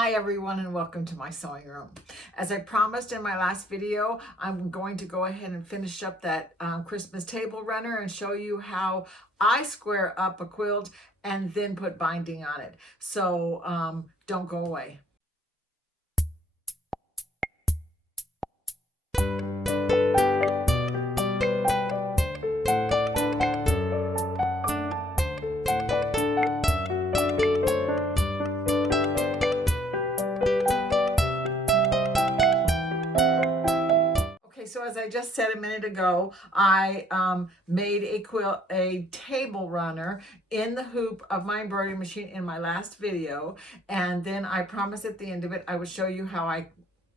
Hi everyone and welcome to my sewing room. As I promised in my last video, I'm going to go ahead and finish up that Christmas table runner and show you how I square up a quilt and then put binding on it. So don't go away. So as I just said a minute ago, I made a table runner in the hoop of my embroidery machine in my last video. And then I promised at the end of it, I would show you how I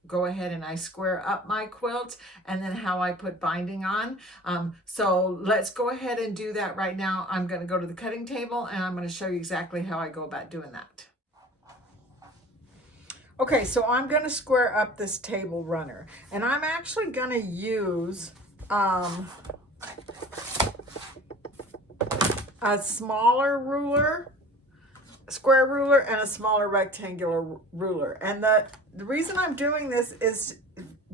go ahead and I square up my quilt and then how I put binding on. So let's go ahead and do that right now. I'm going to go to the cutting table and I'm going to show you exactly how I go about doing that. Okay, so I'm going to square up this table runner, and I'm actually going to use a smaller ruler, square ruler, and a smaller rectangular ruler. And the reason I'm doing this is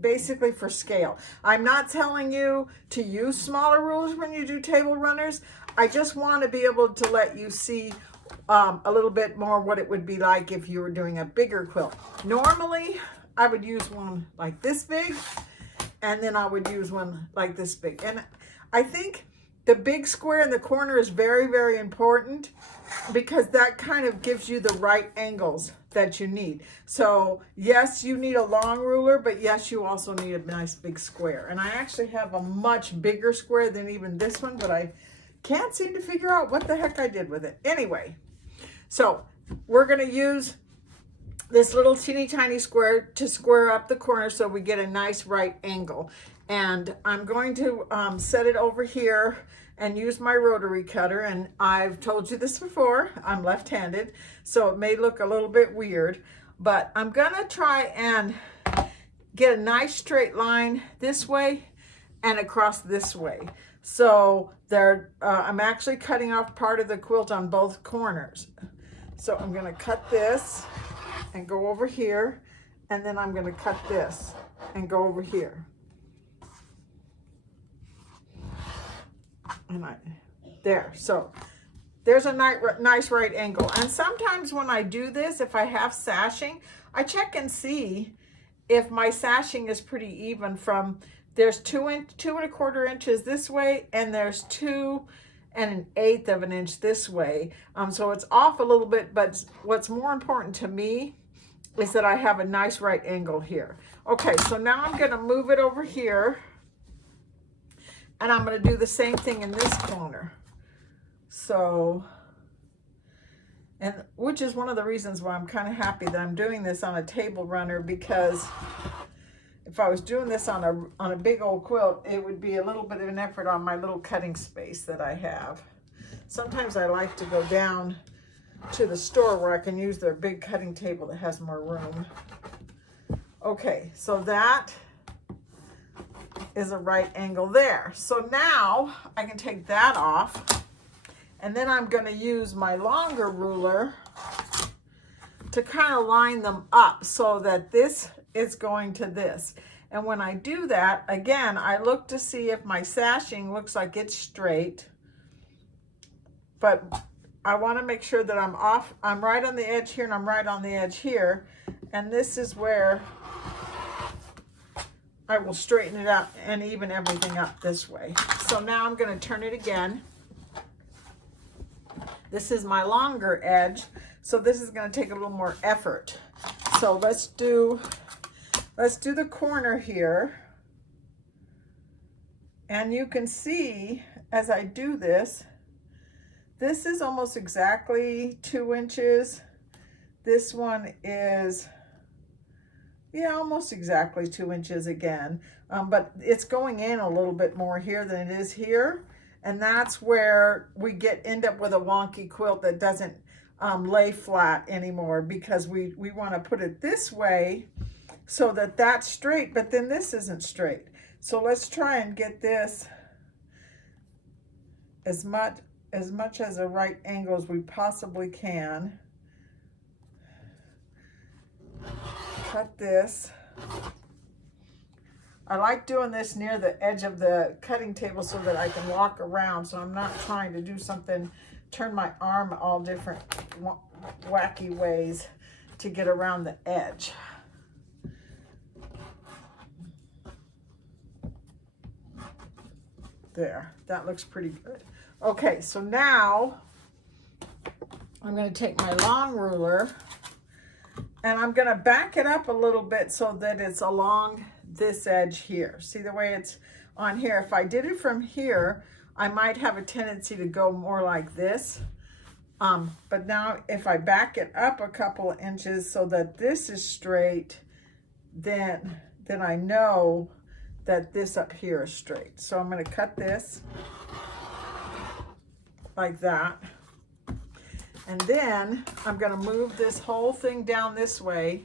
basically for scale. I'm not telling you to use smaller rulers when you do table runners. I just want to be able to let you see a little bit more what it would be like if you were doing a bigger quilt. Normally, I would use one like this big, and then I would use one like this big. And I think the big square in the corner is very, very important because that kind of gives you the right angles that you need. So yes, you need a long ruler, but yes, you also need a nice big square. And I actually have a much bigger square than even this one, but I can't seem to figure out what the heck I did with it. Anyway, so we're going to use this little teeny tiny square to square up the corner so we get a nice right angle. And I'm going to set it over here and use my rotary cutter. And I've told you this before, I'm left-handed, so it may look a little bit weird, but I'm gonna try and get a nice straight line this way and across this way. So I'm actually cutting off part of the quilt on both corners. So I'm gonna cut this and go over here, and then I'm gonna cut this and go over here. And there, so there's a nice right angle. And sometimes when I do this, if I have sashing, I check and see if my sashing is pretty even from, there's 2¼ inches this way, and there's 2 1/8 of an inch this way. So it's off a little bit, but what's more important to me is that I have a nice right angle here. Okay, so now I'm gonna move it over here, and I'm going to do the same thing in this corner. So, and which is one of the reasons why I'm kind of happy that I'm doing this on a table runner, because if I was doing this on a big old quilt, it would be a little bit of an effort on my little cutting space that I have. Sometimes I like to go down to the store where I can use their big cutting table that has more room. Okay, so that is a right angle there. So now I can take that off, and then I'm going to use my longer ruler to kind of line them up so that this is going to this. And when I do that, again, I look to see if my sashing looks like it's straight, but I want to make sure that I'm right on the edge here, and I'm right on the edge here, and this is where I will straighten it out and even everything up this way. So now I'm going to turn it again. This is my longer edge, so this is going to take a little more effort. So let's do the corner here. And you can see as I do this, this is almost exactly 2 inches. This one is, yeah, almost exactly 2 inches again, but it's going in a little bit more here than it is here, and that's where we end up with a wonky quilt that doesn't lay flat anymore, because we want to put it this way so that that's straight, but then this isn't straight. So let's try and get this as much as a right angle as we possibly can. cut this. I like doing this near the edge of the cutting table so that I can walk around, so I'm not trying to do something, turn my arm all different wacky ways to get around the edge. There, that looks pretty good. Okay, so now I'm going to take my long ruler and I'm going to back it up a little bit so that it's along this edge here. See the way it's on here? If I did it from here, I might have a tendency to go more like this. But now if I back it up a couple of inches so that this is straight, then I know that this up here is straight. So I'm going to cut this like that. And then I'm going to move this whole thing down this way.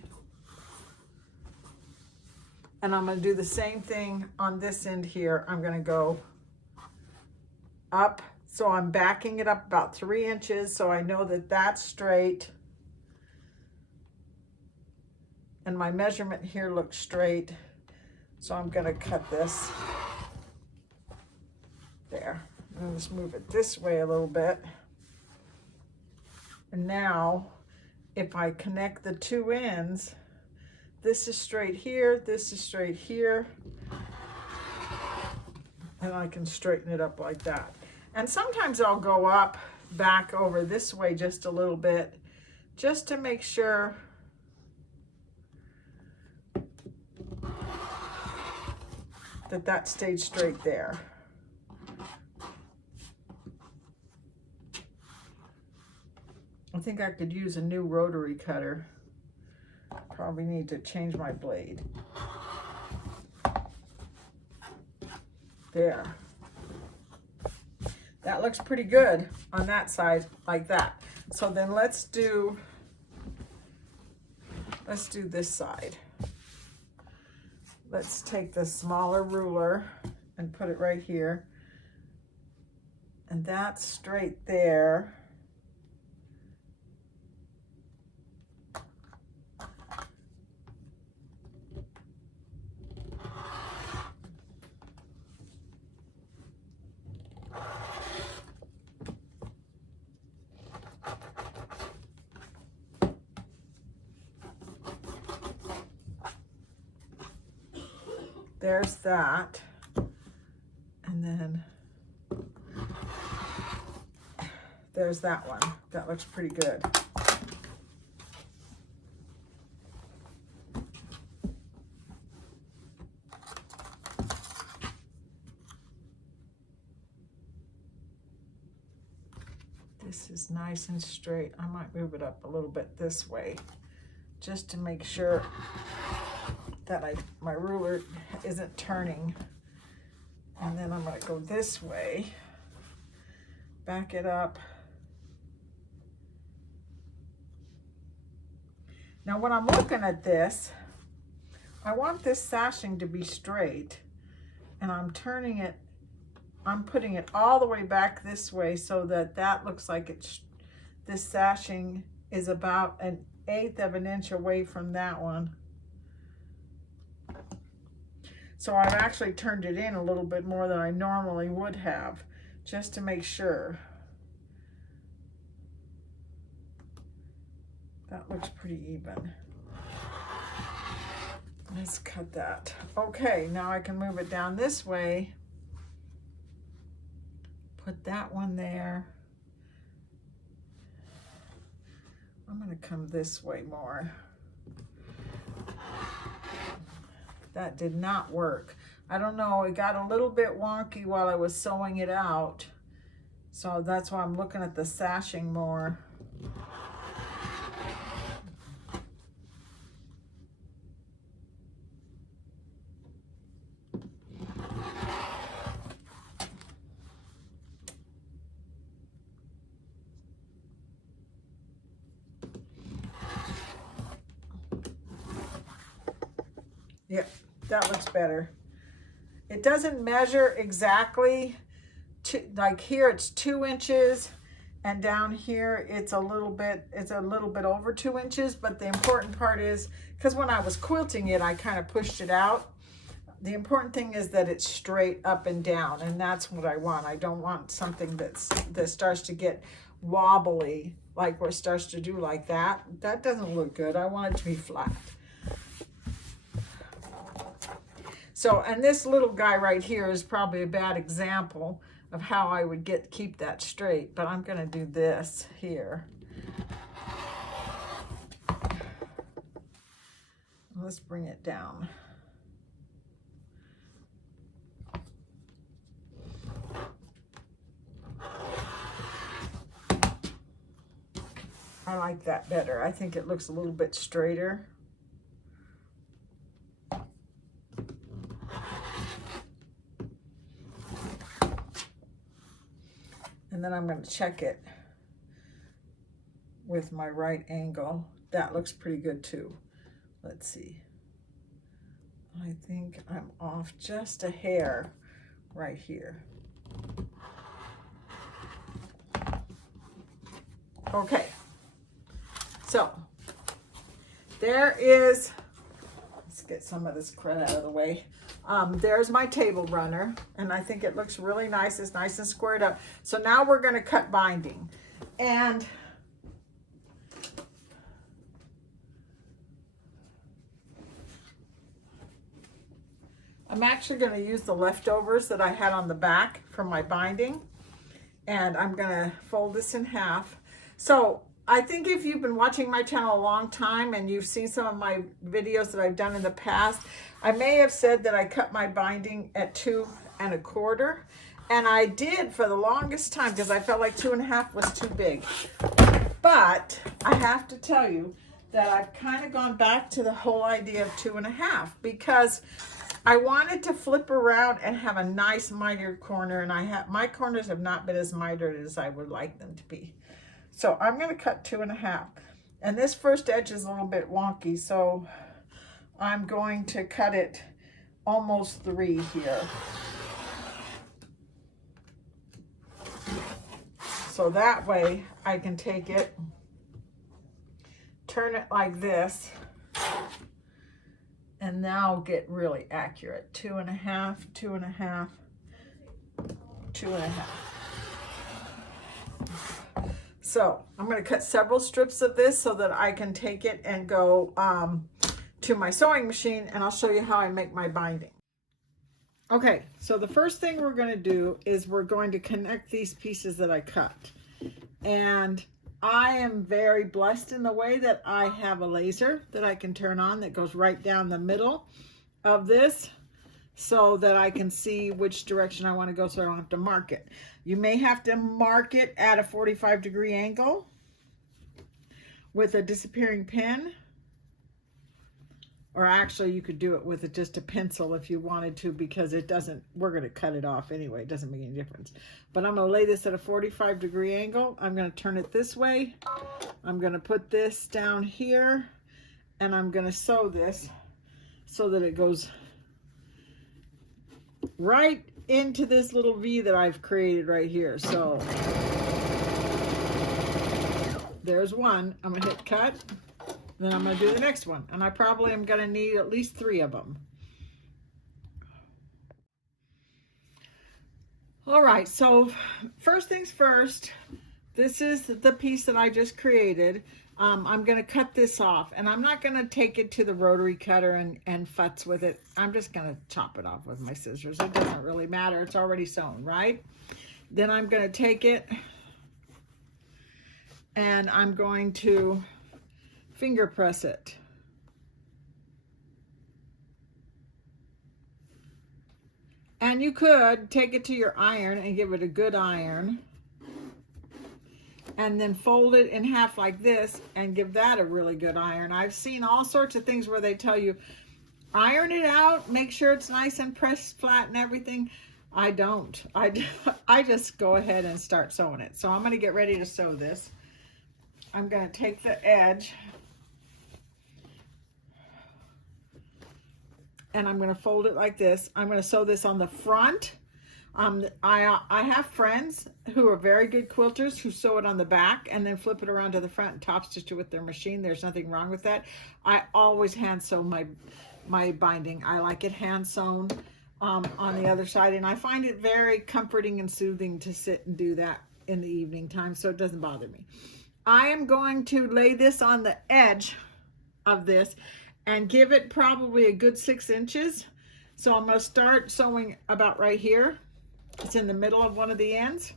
And I'm going to do the same thing on this end here. I'm going to go up. So I'm backing it up about 3 inches so I know that that's straight. And my measurement here looks straight. So I'm going to cut this there. And just move it this way a little bit. And now, if I connect the two ends, this is straight here, this is straight here, and I can straighten it up like that. And sometimes I'll go up, back over this way just a little bit, just to make sure that that stayed straight there. I think I could use a new rotary cutter. Probably need to change my blade. There. That looks pretty good on that side, like that. So then let's do this side. Let's take the smaller ruler and put it right here. And that's straight there. There's that. And then there's that one. That looks pretty good. This is nice and straight. I might move it up a little bit this way just to make sure that my ruler isn't turning. And then I'm going to go this way, back it up. Now when I'm looking at this, I want this sashing to be straight, and I'm turning it, I'm putting it all the way back this way so that that looks like it's, this sashing is about 1/8 of an inch away from that one. So I've actually turned it in a little bit more than I normally would have, just to make sure. That looks pretty even. Let's cut that. Okay, now I can move it down this way. Put that one there. I'm gonna come this way more. That did not work. I don't know, it got a little bit wonky while I was sewing it out. So that's why I'm looking at the sashing more. Yep, that looks better. It doesn't measure exactly, like here it's 2 inches And down here, it's a little bit over 2 inches, but the important part is, because when I was quilting it, I kind of pushed it out. The important thing is that it's straight up and down, and that's what I want. I don't want something that starts to get wobbly, like where it starts to do like that. That doesn't look good. I want it to be flat. So, and this little guy right here is probably a bad example of how I would keep that straight, but I'm gonna do this here. Let's bring it down. I like that better. I think it looks a little bit straighter. And then I'm going to check it with my right angle. That looks pretty good too. Let's see. I think I'm off just a hair right here. Okay. So there is, let's get some of this crud out of the way. There's my table runner, and I think it looks really nice. It's nice and squared up. So now we're going to cut binding. And I'm actually going to use the leftovers that I had on the back from my binding. And I'm going to fold this in half. So I think if you've been watching my channel a long time and you've seen some of my videos that I've done in the past, I may have said that I cut my binding at 2 1/4. And I did for the longest time because I felt like 2 1/2 was too big. But I have to tell you that I've kind of gone back to the whole idea of 2 1/2 because I wanted to flip around and have a nice mitered corner, and my corners have not been as mitered as I would like them to be. So I'm going to cut 2 1/2. And this first edge is a little bit wonky, so I'm going to cut it almost 3 here. So that way I can take it, turn it like this, and now get really accurate. 2 1/2, 2 1/2, 2 1/2. So I'm going to cut several strips of this so that I can take it and go to my sewing machine, and I'll show you how I make my binding. Okay, so the first thing we're going to do is we're going to connect these pieces that I cut. And I am very blessed in the way that I have a laser that I can turn on that goes right down the middle of this so that I can see which direction I want to go so I don't have to mark it. You may have to mark it at a 45-degree angle with a disappearing pin. Or actually, you could do it with just a pencil if you wanted to, because it doesn't, we're going to cut it off anyway. It doesn't make any difference. But I'm going to lay this at a 45-degree angle. I'm going to turn it this way. I'm going to put this down here, and I'm going to sew this so that it goes right into this little V that I've created right here. So there's one. I'm going to hit cut. Then I'm going to do the next one, and I probably am going to need at least 3 of them. All right, so first things first, this is the piece that I just created. I'm going to cut this off, and I'm not going to take it to the rotary cutter and futz with it. I'm just going to chop it off with my scissors. It doesn't really matter. It's already sewn, right? Then I'm going to take it, and I'm going to finger press it. And you could take it to your iron and give it a good iron, and then fold it in half like this and give that a really good iron. I've seen all sorts of things where they tell you iron it out, make sure it's nice and pressed flat and everything. I don't. I just go ahead and start sewing it. So I'm going to get ready to sew this. I'm going to take the edge, and I'm going to fold it like this. I'm going to sew this on the front I have friends who are very good quilters who sew it on the back and then flip it around to the front and top stitch it with their machine. There's nothing wrong with that. I always hand sew my binding. I like it hand sewn on the other side, and I find it very comforting and soothing to sit and do that in the evening time, so it doesn't bother me. I am going to lay this on the edge of this and give it probably a good 6 inches. So I'm going to start sewing about right here. It's in the middle of one of the ends.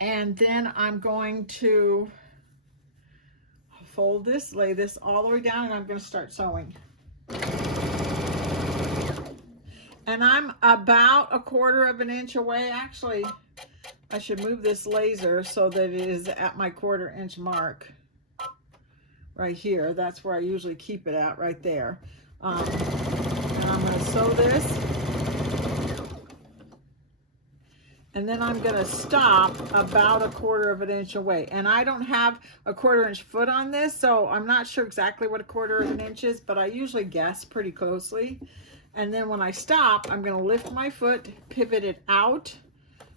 And then I'm going to fold this, lay this all the way down, and I'm going to start sewing. And I'm about 1/4 of an inch away. Actually, I should move this laser so that it is at my 1/4 inch mark right here. That's where I usually keep it at, right there. And I'm going to sew this. And then I'm going to stop about 1/4 of an inch away. And I don't have a 1/4 inch foot on this, so I'm not sure exactly what 1/4 of an inch is, but I usually guess pretty closely. And then when I stop, I'm going to lift my foot, pivot it out,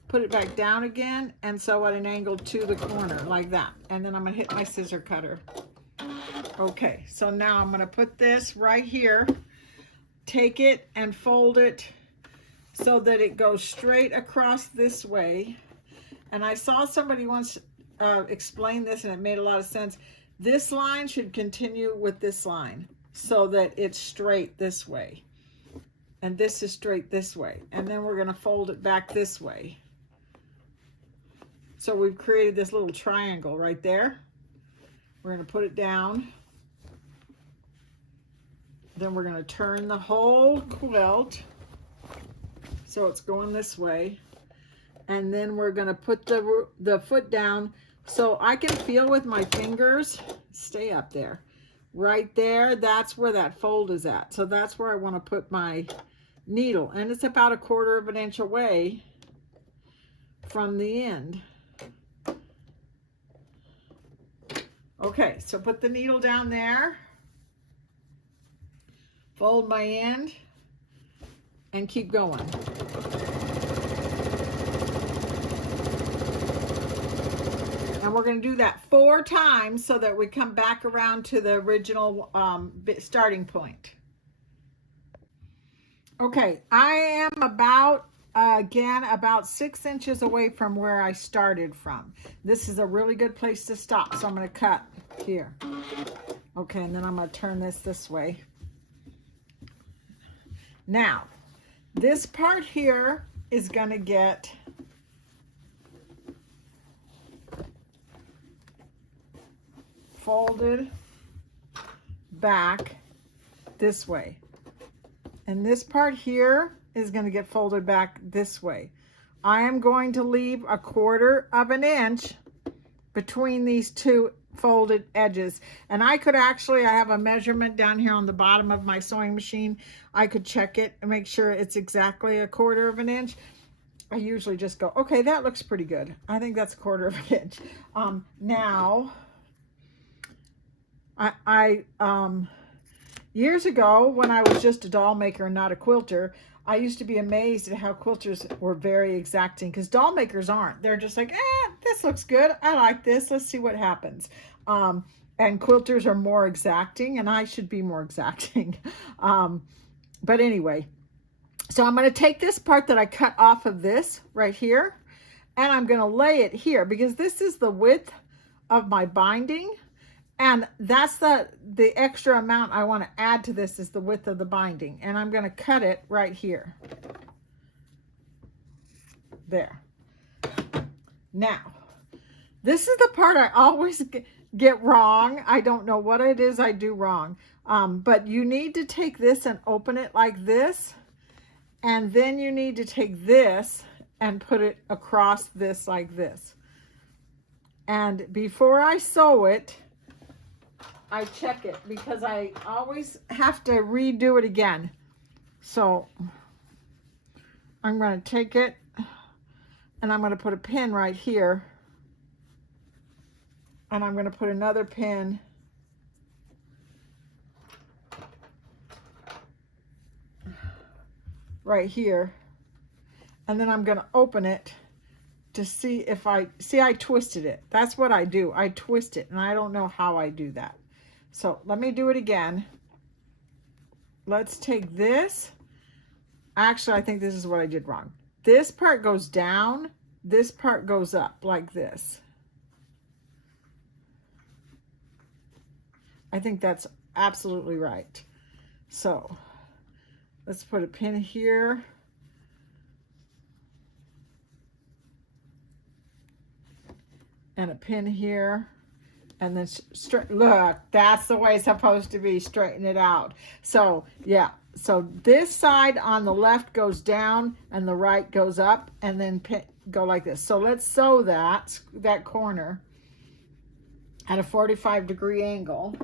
put it back down again, and sew at an angle to the corner like that. And then I'm going to hit my scissor cutter. Okay, so now I'm going to put this right here, take it and fold it so that it goes straight across this way. And I saw somebody once explain this, and it made a lot of sense. This line should continue with this line so that it's straight this way. And this is straight this way. And then we're going to fold it back this way. So we've created this little triangle right there. We're going to put it down. Then we're going to turn the whole quilt so it's going this way. And then we're going to put the foot down so I can feel with my fingers. Stay up there. Right there, that's where that fold is at. So that's where I want to put my needle. And it's about 1/4 of an inch away from the end. Okay, so put the needle down there. Fold my end and keep going. And we're going to do that 4 times so that we come back around to the original starting point. Okay, I am about, again, about 6 inches away from where I started from. This is a really good place to stop, so I'm going to cut here. Okay, and then I'm going to turn this way. Now, this part here is going to get folded back this way. And this part here is going to get folded back this way. I am going to leave 1/4 of an inch between these two folded edges. And I could actually, I have a measurement down here on the bottom of my sewing machine. I could check it and make sure it's exactly 1/4 of an inch. I usually just go, okay, that looks pretty good. I think that's 1/4 of an inch. Now, years ago, when I was just a doll maker and not a quilter, I used to be amazed at how quilters were very exacting, because doll makers aren't. They're just like, this looks good. I like this. Let's see what happens. And quilters are more exacting, and I should be more exacting. But anyway, so I'm going to take this part that I cut off of this right here, and I'm going to lay it here, because this is the width of my binding. And that's the extra amount I want to add to this is the width of the binding. And I'm going to cut it right here. There. Now, this is the part I always get wrong. I don't know what it is I do wrong. But you need to take this and open it like this. And then you need to take this and put it across this like this. And before I sew it, I check it, because I always have to redo it again. So I'm going to take it and I'm going to put a pin right here. And I'm going to put another pin right here. And then I'm going to open it to see if I twisted it. That's what I do. I twist it, and I don't know how I do that. So let me do it again. Let's take this. Actually, I think this is what I did wrong. This part goes down. This part goes up like this. I think that's absolutely right. So let's put a pin here. And a pin here. And then straight, look, that's the way it's supposed to be. Straighten it out. So yeah, so this side on the left goes down and the right goes up, and then go like this. So let's sew that corner at a 45-degree angle.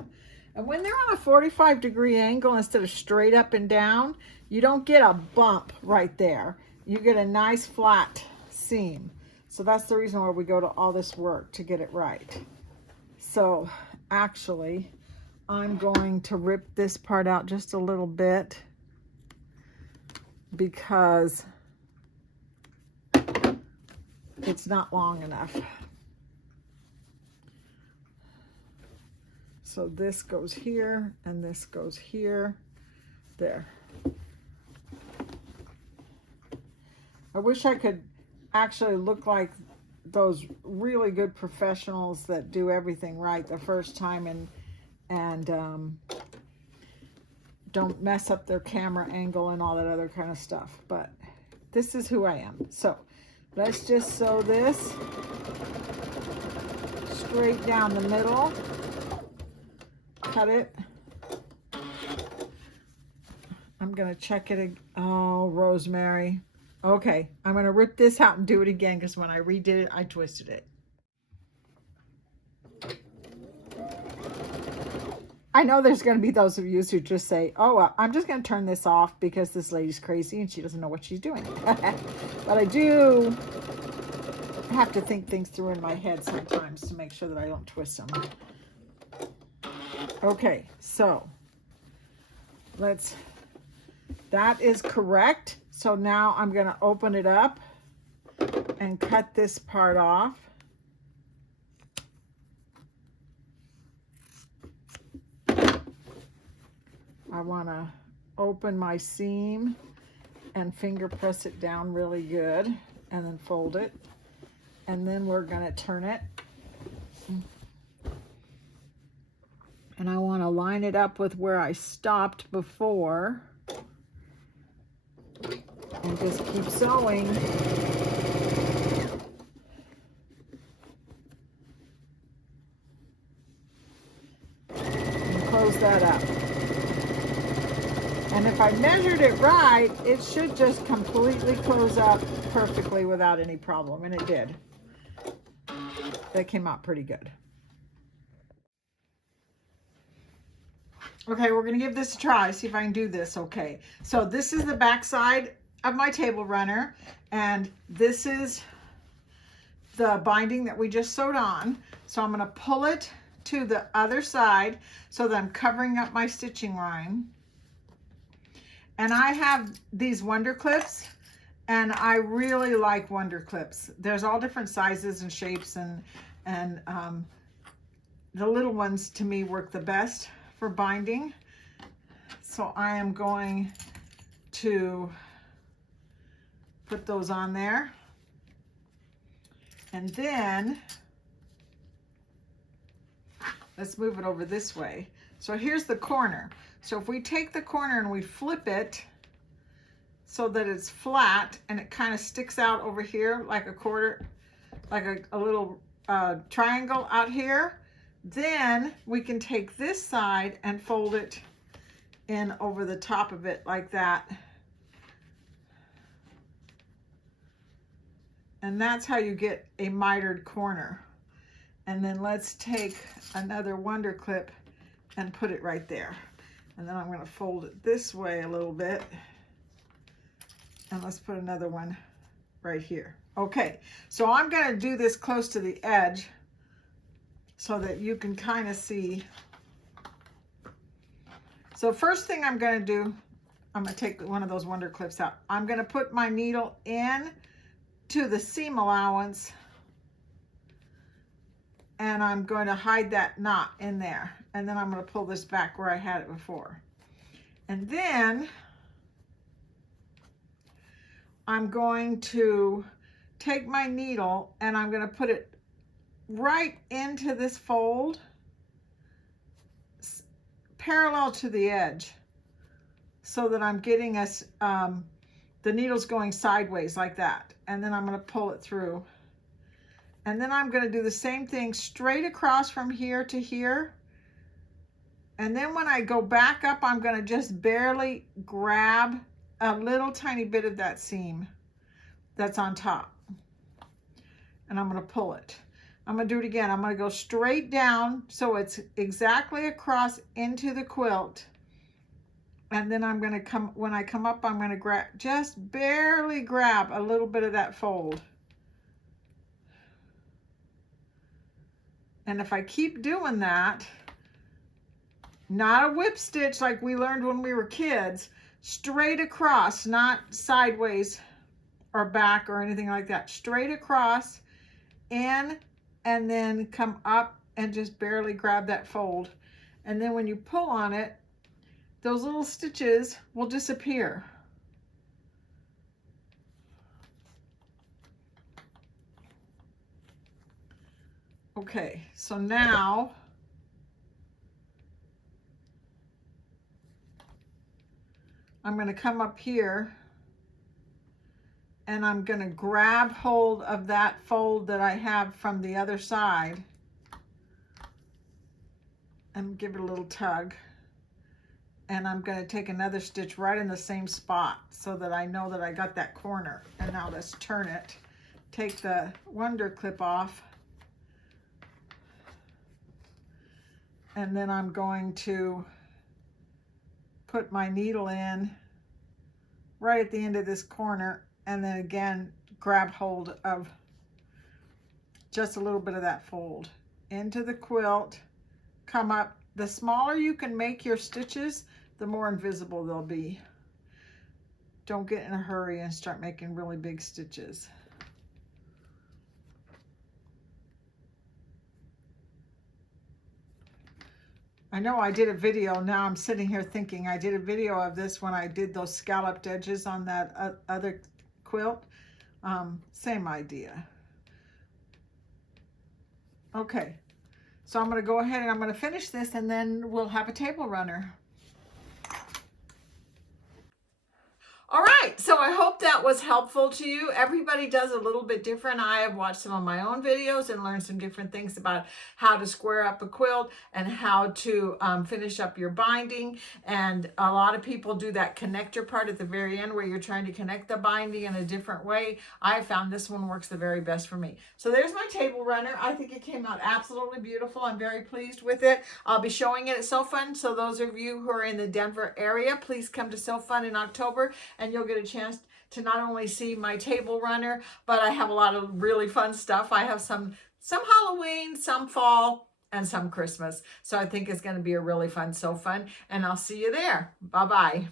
And when they're on a 45-degree angle instead of straight up and down, you don't get a bump right there. You get a nice flat seam. So that's the reason why we go to all this work to get it right. So actually, I'm going to rip this part out just a little bit because it's not long enough. So this goes here and this goes here. There. I wish I could actually look like those really good professionals that do everything right the first time and don't mess up their camera angle and all that other kind of stuff. But this is who I am. So let's just sew this straight down the middle. Cut it. I'm gonna check it. Oh, Rosemary. Okay, I'm going to rip this out and do it again because when I redid it, I twisted it. I know there's going to be those of you who just say, oh, well, I'm just going to turn this off because this lady's crazy and she doesn't know what she's doing. But I do have to think things through in my head sometimes to make sure that I don't twist them. Okay, so that is correct. So now I'm going to open it up and cut this part off. I want to open my seam and finger press it down really good and then fold it. And then we're going to turn it. And I want to line it up with where I stopped before. And just keep sewing. And close that up. And if I measured it right, it should just completely close up perfectly without any problem. And it did. That came out pretty good. Okay, we're going to give this a try, see if I can do this okay. So this is the back side of my table runner, and this is the binding that we just sewed on. So I'm going to pull it to the other side so that I'm covering up my stitching line. And I have these Wonder Clips, and I really like Wonder Clips. There's all different sizes and shapes, and the little ones to me work the best for binding. So I am going to put those on there. And then let's move it over this way. So here's the corner. So if we take the corner and we flip it so that it's flat and it kind of sticks out over here like a quarter, like a little triangle out here, then we can take this side and fold it in over the top of it like that. And that's how you get a mitered corner. And then let's take another Wonder Clip and put it right there. And then I'm going to fold it this way a little bit. And let's put another one right here. Okay, so I'm going to do this close to the edge so that you can kind of see. So first thing I'm going to do I'm going to take one of those Wonder Clips out. I'm going to put my needle in to the seam allowance, and I'm going to hide that knot in there. And then I'm going to pull this back where I had it before. And then I'm going to take my needle and I'm going to put it right into this fold, parallel to the edge, so that I'm getting us, the needle's going sideways like that. And then I'm going to pull it through. And then I'm going to do the same thing straight across from here to here. And then when I go back up, I'm going to just barely grab a little tiny bit of that seam that's on top. And I'm going to pull it. I'm going to do it again. I'm going to go straight down so it's exactly across into the quilt. And then I'm going to come, when I come up, I'm going to grab, just barely grab a little bit of that fold. And if I keep doing that, not a whip stitch like we learned when we were kids, straight across, not sideways or back or anything like that, straight across, in, and then come up and just barely grab that fold. And then when you pull on it, those little stitches will disappear. Okay, so now I'm going to come up here and I'm going to grab hold of that fold that I have from the other side and give it a little tug. And I'm going to take another stitch right in the same spot so that I know that I got that corner. And now let's turn it. Take the Wonder Clip off. And then I'm going to put my needle in right at the end of this corner, and then again grab hold of just a little bit of that fold into the quilt, come up. The smaller you can make your stitches, the more invisible they'll be. Don't get in a hurry and start making really big stitches. I know I did a video, now I'm sitting here thinking I did a video of this when I did those scalloped edges on that other quilt. Same idea. Okay, so I'm going to go ahead and I'm going to finish this, and then we'll have a table runner. All right, so I hope that was helpful to you. Everybody does a little bit different. I have watched some of my own videos and learned some different things about how to square up a quilt and how to finish up your binding. And a lot of people do that connector part at the very end where you're trying to connect the binding in a different way. I found this one works the very best for me. So there's my table runner. I think it came out absolutely beautiful. I'm very pleased with it. I'll be showing it at So Fun. So those of you who are in the Denver area, please come to So Fun in October, and you'll get a chance to not only see my table runner, but I have a lot of really fun stuff. I have some Halloween, some fall, and some Christmas. So I think it's going to be a really fun So Fun, and I'll see you there. Bye-bye.